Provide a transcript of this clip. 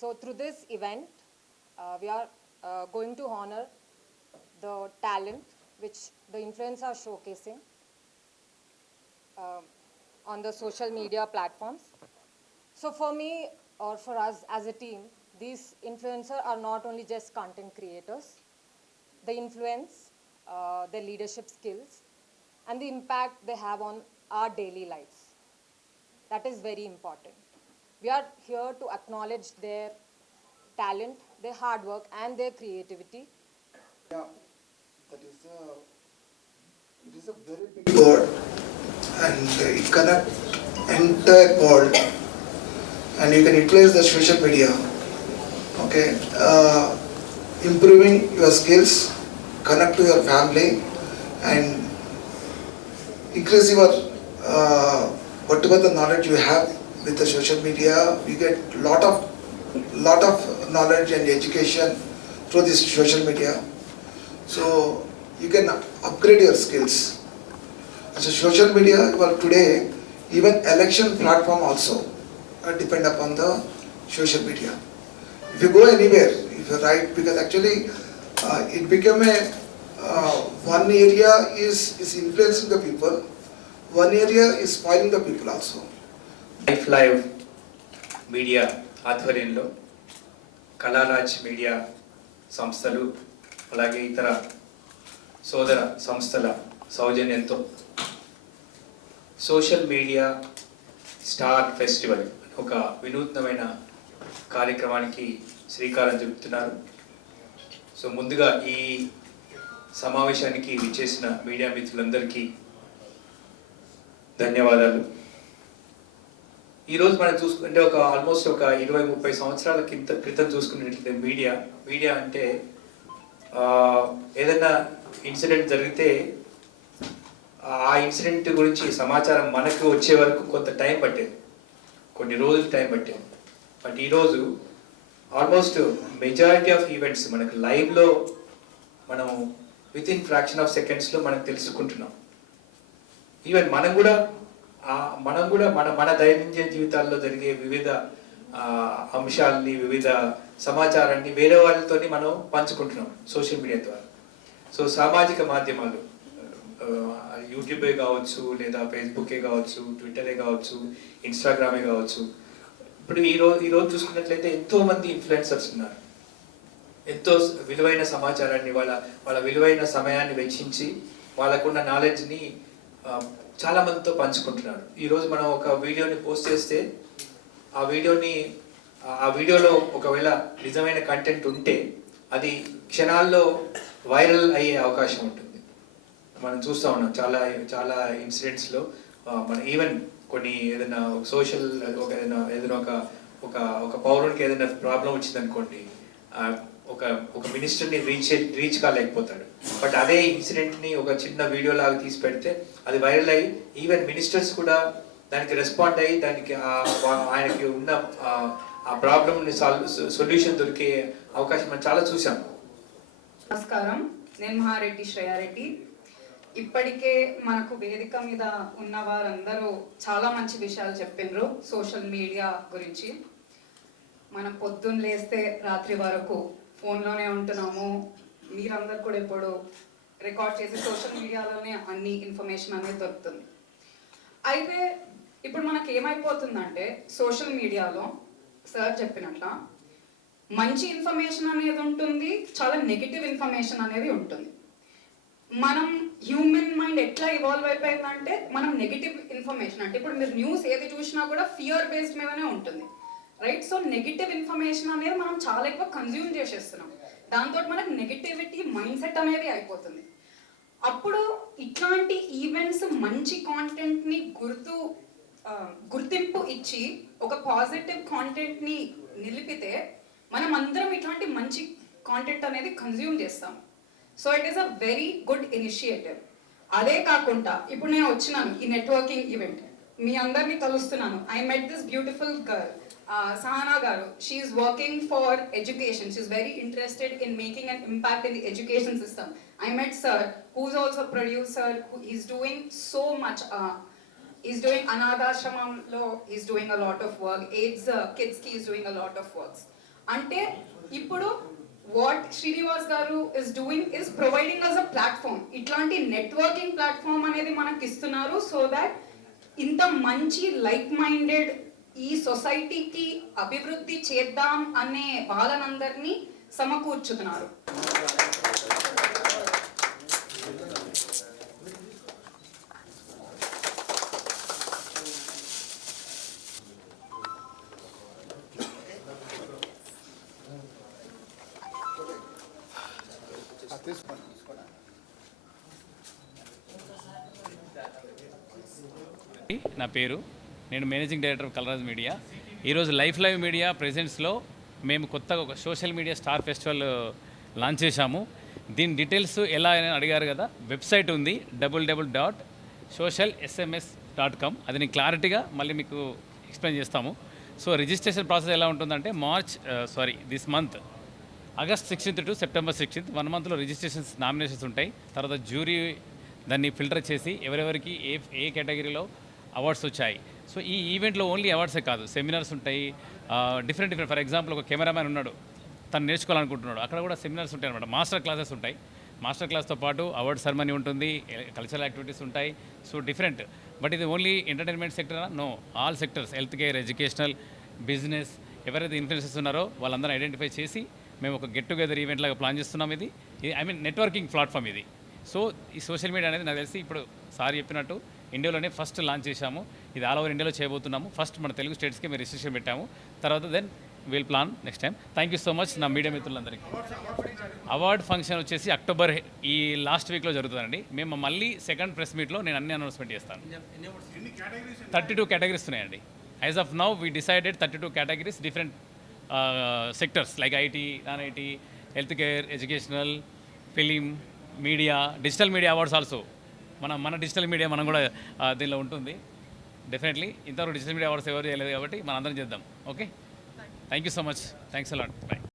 So through this event, we are going to honor the talent which the influencers are showcasing on the social media platforms. So for me or for us as a team, these influencers are not only just content creators. The influence, their leadership skills, and the impact they have on our daily lives. That is very important. We are here to acknowledge their talent, their hard work, and their creativity. Yeah, that is it is a very big word, and it connects entire world, and you can utilize the social media. Okay, improving your skills, connect to your family, and increase your whatever the knowledge you have with the social media. You get lot of knowledge and education through this social media. So you can upgrade your skills. As a social media, well today, even election platform also depend upon the social media. If you go anywhere, if you write, because actually it became a one area is influencing the people, one area is spoiling the people also. Live media ఆధ్వర్యంలో కళారాజ్ media సంస్థలు అలాగే ఇతర సోదర సంస్థల సౌజన్యంతో social media star festival ఒక వినూత్నమైన కార్యక్రమానికి శ్రీకారం చుడుతున్నారు. సో ముందుగా ఈ సమావేశానికి విచ్చేసిన మీడియా మిత్రులందరికీ ధన్యవాదాలు. ఈరోజు మనం చూసుకుంటే ఒక ఆల్మోస్ట్ ఒక 20-30 సంవత్సరాల క్రితం చూసుకున్నట్లయితే మీడియా అంటే ఏదైనా ఇన్సిడెంట్ జరిగితే ఆ ఇన్సిడెంట్ గురించి సమాచారం మనకు వచ్చే వరకు కొంత టైం పట్టేది, కొన్ని రోజులు టైం పట్టేది. బట్ ఈరోజు ఆల్మోస్ట్ మెజారిటీ ఆఫ్ ఈవెంట్స్ మనకు లైవ్లో మనం విత్ ఇన్ ఫ్రాక్షన్ ఆఫ్ సెకండ్స్లో మనం తెలుసుకుంటున్నాం. ఈవెన్ మనం కూడా మన దైనందిన జీవితాల్లో జరిగే వివిధ అంశాలని, వివిధ సమాచారాన్ని వేరే వాళ్ళతో మనం పంచుకుంటున్నాం సోషల్ మీడియా ద్వారా. సో సామాజిక మాధ్యమాలు యూట్యూబే కావచ్చు, లేదా ఫేస్బుకే కావచ్చు, ట్విట్టరే కావచ్చు, ఇన్స్టాగ్రామే కావచ్చు. ఇప్పుడు ఈరోజు చూసుకున్నట్లయితే ఎంతోమంది ఇన్ఫ్లుయెన్సర్స్ ఉన్నారు. ఎంతో విలువైన సమాచారాన్ని వాళ్ళ విలువైన సమయాన్ని వెచ్చించి వాళ్ళకున్న నాలెడ్జ్ని చాలా మందితో పంచుకుంటున్నారు. ఈరోజు మనం ఒక వీడియోని పోస్ట్ చేస్తే ఆ వీడియోలో ఒకవేళ నిజమైన కంటెంట్ ఉంటే అది క్షణాల్లో వైరల్ అయ్యే అవకాశం ఉంటుంది. మనం చూస్తూ ఉన్నాం చాలా చాలా ఇన్సిడెంట్స్లో. మన ఈవెన్ కొన్ని ఏదైనా సోషల్ ఏదైనా ఒక పౌరునికి ఏదైనా ప్రాబ్లం వచ్చిందనుకోండి, ఒక మినిస్టర్ని రీచ్ కాలేకపోతాడు. బట్ అదే ఇన్సిడెంట్ని ఒక చిన్న వీడియో లాగా తీసి పెడితే అది వైరల్ అయ్యి ఈవెన్ మినిస్టర్స్ కూడా దానికి రెస్పాండ్ అయ్యి దానికి ఆయనకి ఉన్న ఆ ప్రాబ్లమ్ని సొల్యూషన్ దొరికే అవకాశం మనం చాలా చూసాం. నమస్కారం, నేను మహారెడ్డి శ్రేయారెడ్డి. ఇప్పటికే మనకు వేదిక మీద ఉన్న వారందరూ చాలా మంచి విషయాలు చెప్పిండ్రు సోషల్ మీడియా గురించి. మనం పొద్దున్న లేస్తే రాత్రి వరకు ఫోన్లోనే ఉంటున్నాము. మీరందరూ కూడా ఇప్పుడు రికార్డ్ చేసి సోషల్ మీడియాలోనే అన్ని ఇన్ఫర్మేషన్ అనేది దొరుకుతుంది. అయితే ఇప్పుడు మనకి ఏమైపోతుందంటే సోషల్ మీడియాలో సార్ చెప్పినట్ల మంచి ఇన్ఫర్మేషన్ అనేది ఉంటుంది, చాలా నెగిటివ్ ఇన్ఫర్మేషన్ అనేది ఉంటుంది. మనం హ్యూమన్ మైండ్ ఎట్లా ఇవాల్వ్ అయిపోయిందంటే మనం నెగిటివ్ ఇన్ఫర్మేషన్ అంటే ఇప్పుడు మీరు న్యూస్ ఏది చూసినా కూడా ఫియర్ బేస్డ్ మీదనే ఉంటుంది, రైట్? సో నెగిటివ్ ఇన్ఫర్మేషన్ అనేది మనం చాలా ఎక్కువ కన్జ్యూమ్ చేసేస్తున్నాం. దాంతో మనకు నెగిటివిటీ మైండ్ సెట్ అనేది అయిపోతుంది. అప్పుడు ఇట్లాంటి ఈవెంట్స్ మంచి కాంటెంట్ని గుర్తింపు ఇచ్చి ఒక పాజిటివ్ కాంటెంట్ని నిలిపితే మనం అందరం ఇట్లాంటి మంచి కాంటెంట్ అనేది కన్జ్యూమ్ చేస్తాం. So it is a very good initiative. అదే కాకుండా ఇప్పుడు నేను వచ్చినాను ఈ నెట్వర్కింగ్ ఈవెంట్, మీ అందరినీ కలుస్తున్నాను. I met this beautiful girl Sahana Garu. She is working for education. She is very interested in making an impact in the education system. I met Sir, who is also a producer, who is doing so much. He's doing Anadha Ashramamlo, he's doing a lot of work. AIDS Kids Ki is doing a lot of works. అంటే ఇప్పుడు what Srinivas గారు is doing is providing us a platform. ఇట్లాంటి networking platform అనేది మనకి ఇస్తున్నారు so that ఇంత మంచి like minded ఈ సొసైటీకి అభివృద్ధి చేద్దాం అనే వాళ్ళనందరినీ సమకూర్చుతున్నారు. నా పేరు, నేను managing director of Kalaraj media. ఈరోజు లైఫ్ మీడియా ప్రెజెన్స్లో మేము కొత్తగా ఒక social media star festival launch చేశాము. దీని డీటెయిల్స్ ఎలా అని అడిగారు కదా, వెబ్సైట్ ఉంది www.socialsms.com. అది నేను క్లారిటీగా మళ్ళీ మీకు ఎక్స్ప్లెయిన్ చేస్తాము. సో రిజిస్ట్రేషన్ ప్రాసెస్ ఎలా ఉంటుందంటే this month August 16th to September 16th 1 monthలో రిజిస్ట్రేషన్స్ నామినేషన్స్ ఉంటాయి. తర్వాత జ్యూరీ దాన్ని ఫిల్టర్ చేసి ఎవరెవరికి ఏ కేటగిరీలో అవార్డ్స్ వచ్చాయి. సో ఈ ఈవెంట్లో ఓన్లీ అవార్డ్సే కాదు, సెమినార్స్ ఉంటాయి, డిఫరెంట్ ఫర్ ఎగ్జాంపుల్ ఒక కెమెరామ్యాన్ ఉన్నాడు, తను నేర్చుకోవాలనుకుంటున్నాడు, అక్కడ కూడా సెమినార్స్ ఉంటాయి అనమాట. మాస్టర్ క్లాసెస్ ఉంటాయి. మాస్టర్ క్లాస్తో పాటు అవార్డ్ సెరమనీ ఉంటుంది, కల్చరల్ యాక్టివిటీస్ ఉంటాయి. So different. బట్ ఇది only entertainment sector no, all sectors, health care, educational, business, ఎవరైతే ఇన్ఫ్లుయెన్సెస్ ఉన్నారో వాళ్ళందరూ ఐడెంటిఫై చేసి మేము ఒక గెట్ టుగెదర్ ఈవెంట్ లాగా ప్లాన్ చేస్తున్నాం. ఇది నెట్వర్కింగ్ ప్లాట్ఫామ్ ఇది. సో ఈ సోషల్ మీడియా అనేది నాకు తెలిసి ఇప్పుడు సార్ చెప్పినట్టు ఇండియాలోనే ఫస్ట్ లాంచ్ చేశాము. ఇది ఆల్ ఓవర్ ఇండియాలో చేయబోతున్నాము. ఫస్ట్ మన తెలుగు స్టేట్స్కి మేము రిజిస్ట్రేషన్ పెట్టాము. తర్వాత then will plan next time. Thank you so much నా మీడియా మిత్రులందరికీ. అవార్డ్ ఫంక్షన్ వచ్చేసి అక్టోబర్ ఈ లాస్ట్ వీక్లో జరుగుతుందండి. మేము మళ్ళీ సెకండ్ ప్రెస్ మీట్లో నేను అన్ని అనౌన్స్మెంట్ చేస్తాను. 32 కేటగిరీస్ ఉన్నాయండి. As of now we decided 32 categories, different sectors like IT, non IT, health care, educational, film, media, digital media awards also. మన డిజిటల్ మీడియా మనం కూడా దీనిలో ఉంటుంది. డెఫినెట్లీ ఇంతవరకు డిజిటల్ మీడియా అవార్డ్స్ ఎవరు చేయలేదు కాబట్టి మనం అందరం చేద్దాం. Okay, thank you so much. Thanks a lot. Bye.